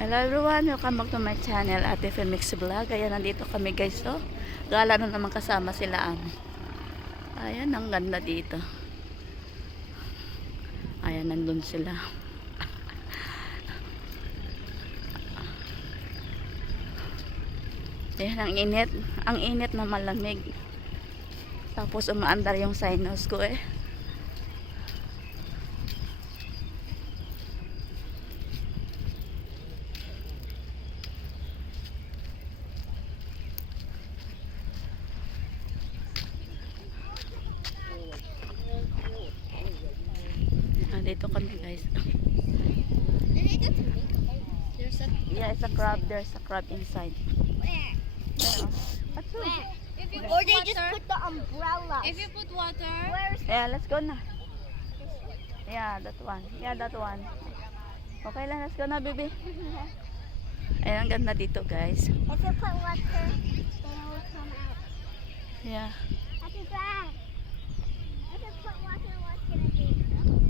Hello everyone, welcome back to my channel, Ate Femix Vlog. Ayan, nandito kami guys, so gala na naman kasama sila ayan, ang ganda dito. Ayan, nandun sila. Ayan, ang init na malamig. Tapos umaandar yung sinus ko eh. Dito kami guys. Yeah, it's a crab. There's a crab inside. Where? Where? Or they just put the umbrella. If you put water. Where's Yeah, let's go na. Yeah, that one. Yeah, that one. Okay lang, let's go na, baby. Ayan, ang ganda dito guys. if you put water, they will come out. Yeah. That's a bag. If you put water, what's gonna be?